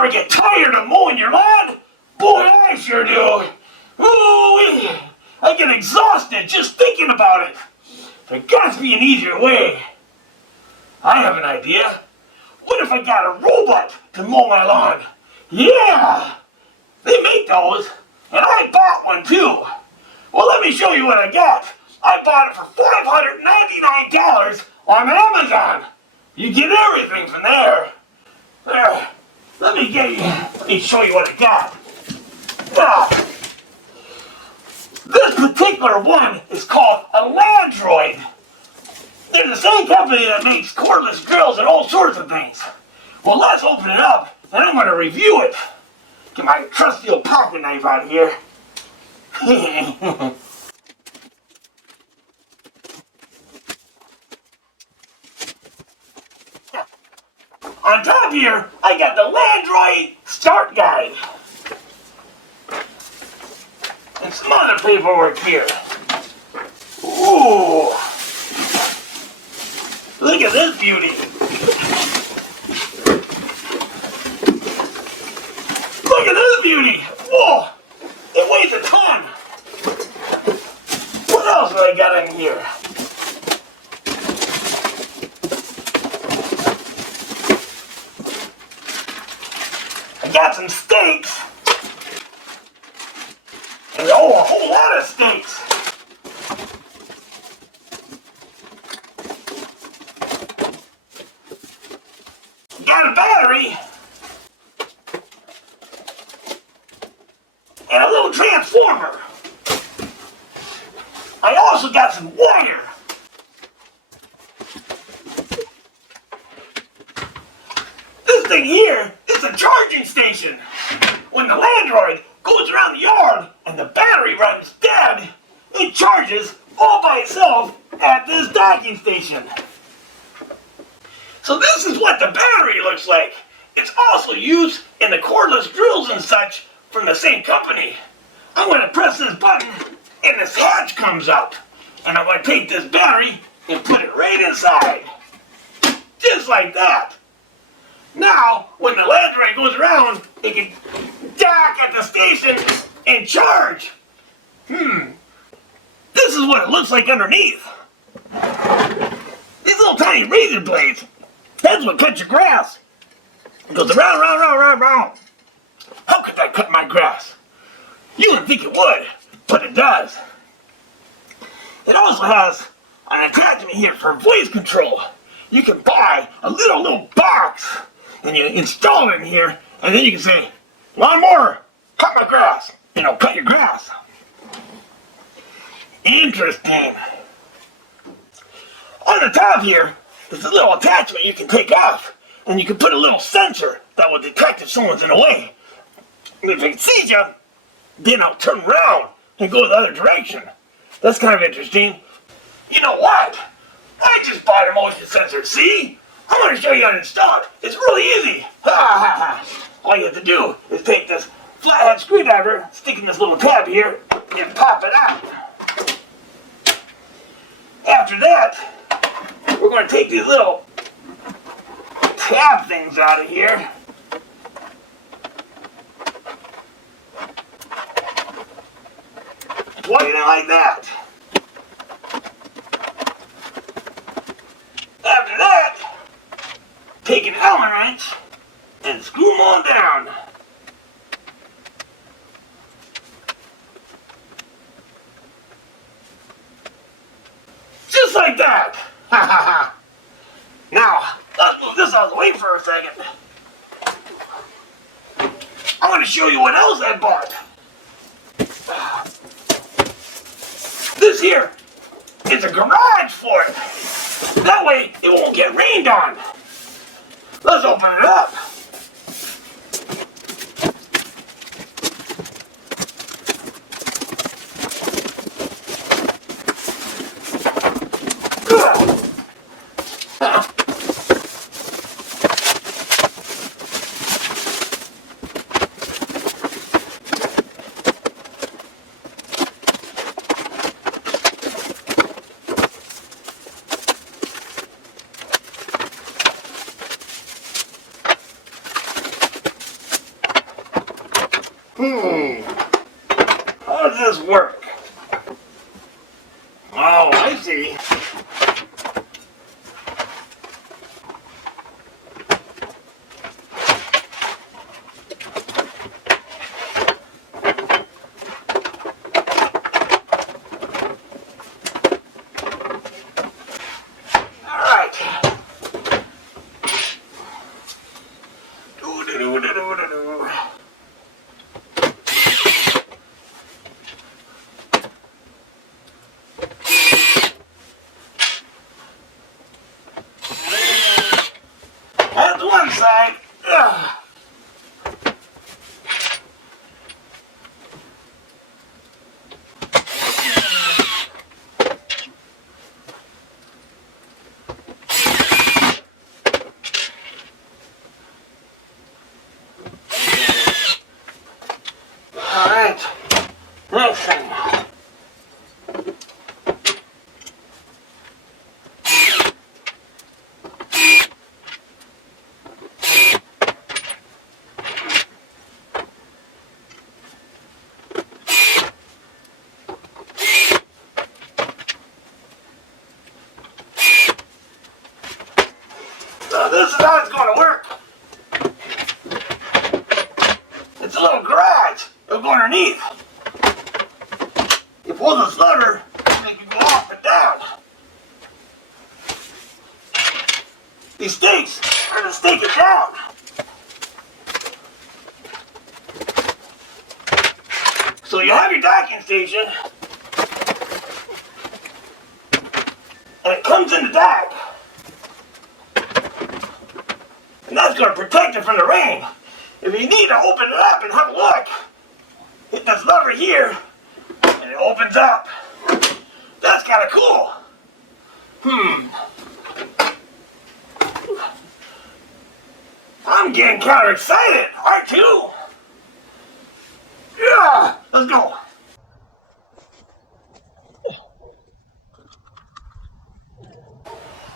ever get tired of mowing your lawn? Boy, I sure do. Ooh, I get exhausted just thinking about it. There gotta be an easier way. I have an idea. What if I got a robot to mow my lawn? Yeah! They make those, and I bought one too. Well, let me show you what I got. I bought it for $599 on Amazon. You get everything from there. There. Let me show you what I got. This particular one is called a Landroid. They're the same company that makes cordless drills and all sorts of things. Well, let's open it up, and I'm going to review it. Get my trusty old pocket knife out of here. On top here, I got the Landroid Start Guide. And some other paperwork here. Ooh. Look at this beauty. Look at this beauty. Whoa. It weighs a ton. What else have I got in here? I got some stakes. And a whole lot of stakes. Got a battery. And a little transformer. I also got some wire. This thing here is a charging station. When the Landroid goes around the yard and the battery runs dead, it charges all by itself at this docking station. So this is what the battery looks like. It's also used in the cordless drills and such from the same company. I'm going to press this button and this hatch comes up. And I'm going to take this battery and put it right inside. Just like that. Now, when the Landroid goes around, it can dock at the station and charge. This is what it looks like underneath. These little tiny razor blades. That's what cuts your grass. It goes around, round, round, round, round. How could that cut my grass? You wouldn't think it would, but it does. It also has an attachment here for voice control. You can buy a little box and you install it in here, and then you can say, "Lawnmower, cut my grass." You know, cut your grass. Interesting. On the top here is a little attachment you can take off, and you can put a little sensor that will detect if someone's in the way. And if it sees you, then I'll turn around and go the other direction. That's kind of interesting. You know what? I just bought a motion sensor. See? I'm going to show you how to install it. It's really easy. All you have to do is take this flathead screwdriver, stick in this little tab here, and pop it out. After that, we're going to take these little tab things out of here. Plug it in like that. After that, take an Allen wrench and screw them on down. Just like that. Now, let's move this out of the way for a second. I want to show you what else I bought. This here is a garage for it. That way it won't get rained on. Let's open it up. How does this work? Oh, I see. That's one side. Ugh. All right. Next thing. So this is how it's going to work. It's a little garage. It'll go underneath. You pull this lever, and it can go up and down. These stakes are going to stake it down. So you have your docking station, and it comes in the dock. And that's going to protect it from the rain. If you need to open it up and have a look, hit this lever here, and it opens up. That's kind of cool. I'm getting kind of excited. Aren't you? Yeah, let's go.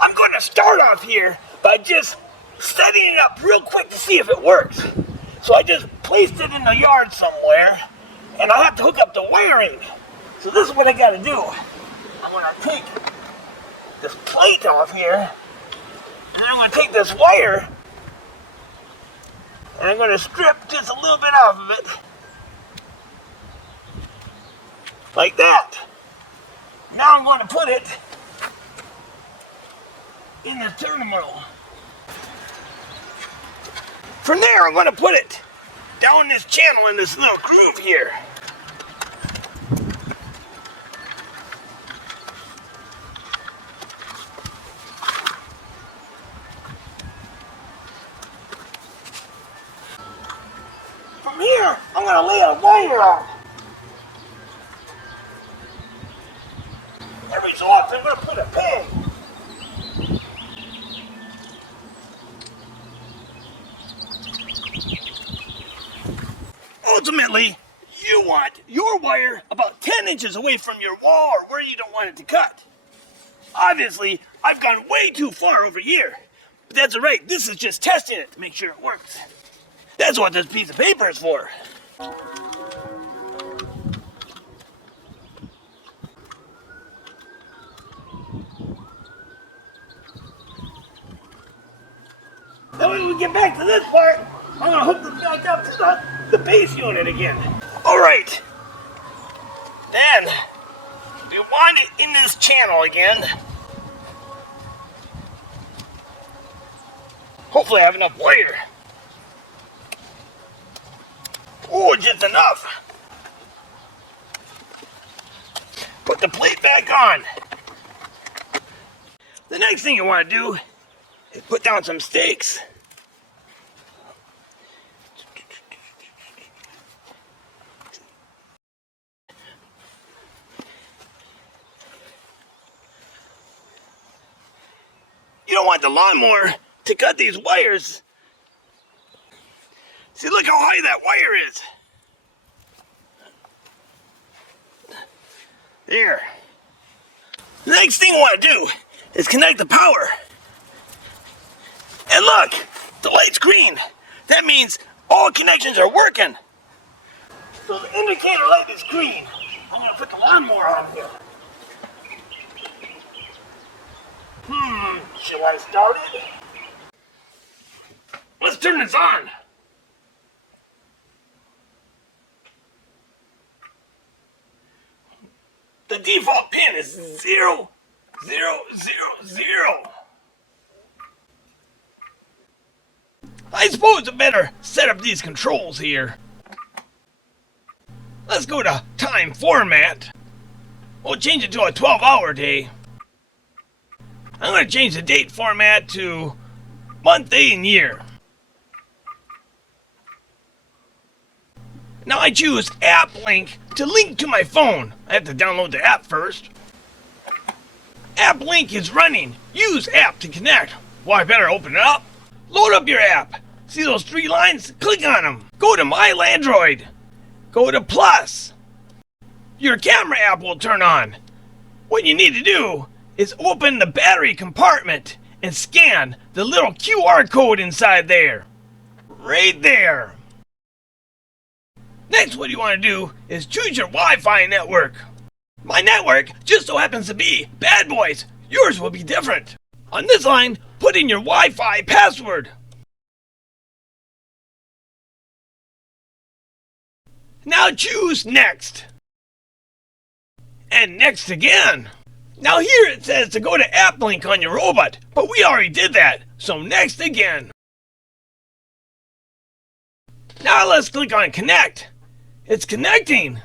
I'm going to start off here by just setting it up real quick to see if it works. So I just placed it in the yard somewhere, and I have to hook up the wiring. So this is what I got to do. I'm going to take this plate off here, and I'm going to take this wire, and I'm going to strip just a little bit off of it. Like that. Now I'm going to put it in the terminal. From there, I'm going to put it down this channel in this little groove here. From here, I'm going to lay a wire on. Every so often, I'm going to put a pin. Ultimately, you want your wire about 10 inches away from your wall or where you don't want it to cut. Obviously, I've gone way too far over here. But that's alright, this is just testing it to make sure it works. That's what this piece of paper is for. Then when we get back to this part, I'm going to hook this back up to the base unit again. Alright. Then, we want it in this channel again. Hopefully I have enough wire. Oh, just enough. Put the plate back on. The next thing you want to do is put down some stakes. You don't want the lawnmower to cut these wires. See, look how high that wire is. There. The next thing I want to do is connect the power. And look, the light's green. That means all connections are working. So the indicator light is green. I'm gonna put the lawnmower on here. Shall I start it? Let's turn this on. The default pin is 0, 0, 0, 0. I suppose I better set up these controls here. Let's go to time format. We'll change it to a 12-hour day. I'm going to change the date format to month, day, and year. Now I choose app link to link to my phone. I have to download the app first. App link is running. Use app to connect. Well, I better open it up. Load up your app. See those 3 lines? Click on them. Go to My Landroid. Go to Plus. Your camera app will turn on. What you need to do is open the battery compartment and scan the little QR code inside there. Right there. Next, what you want to do is choose your Wi-Fi network. My network just so happens to be Bad Boys. Yours will be different. On this line, put in your Wi-Fi password. Now choose Next. And Next again. Now here it says to go to App Link on your robot, but we already did that, so Next again. Now let's click on Connect. It's connecting.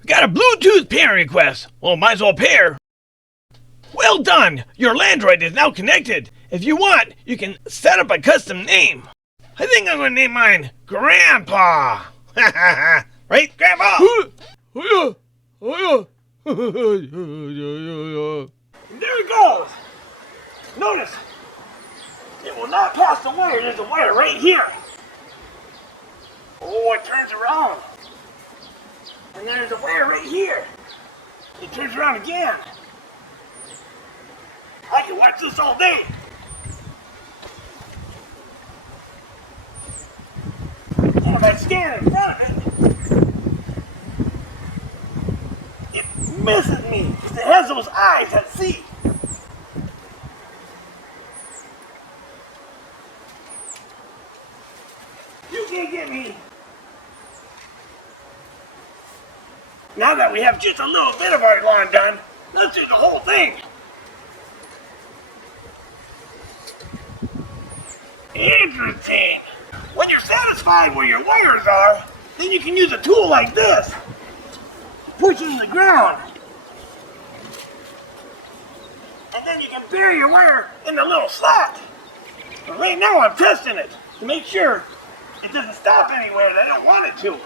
We got a Bluetooth pairing request. Well, might as well pair. Well done! Your Landroid is now connected. If you want, you can set up a custom name. I think I'm going to name mine Grandpa. Right, Grandpa? There it goes. Notice, it will not pass the wire. There's a wire right here. Oh, it turns around. And there's a wire right here. It turns around again. I can watch this all day. And if I stand in front of it, it misses me because it has those eyes that see. You can't get me. Now that we have just a little bit of our lawn done, let's do the whole thing. Interesting. When you're satisfied where your wires are, then you can use a tool like this. Push it in the ground. And then you can bury your wire in the little slot. But right now I'm testing it to make sure it doesn't stop anywhere that I don't want it to.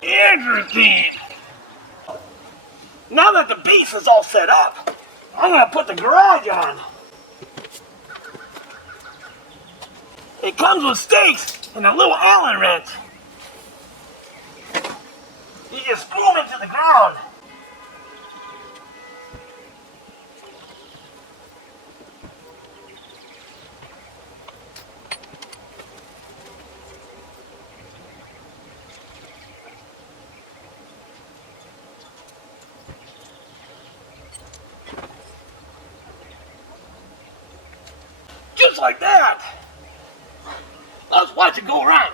Interesting. Now that the base is all set up, I'm going to put the garage on. It comes with stakes and a little Allen wrench. You just screw them into the ground. Just like that. Let's watch it go around.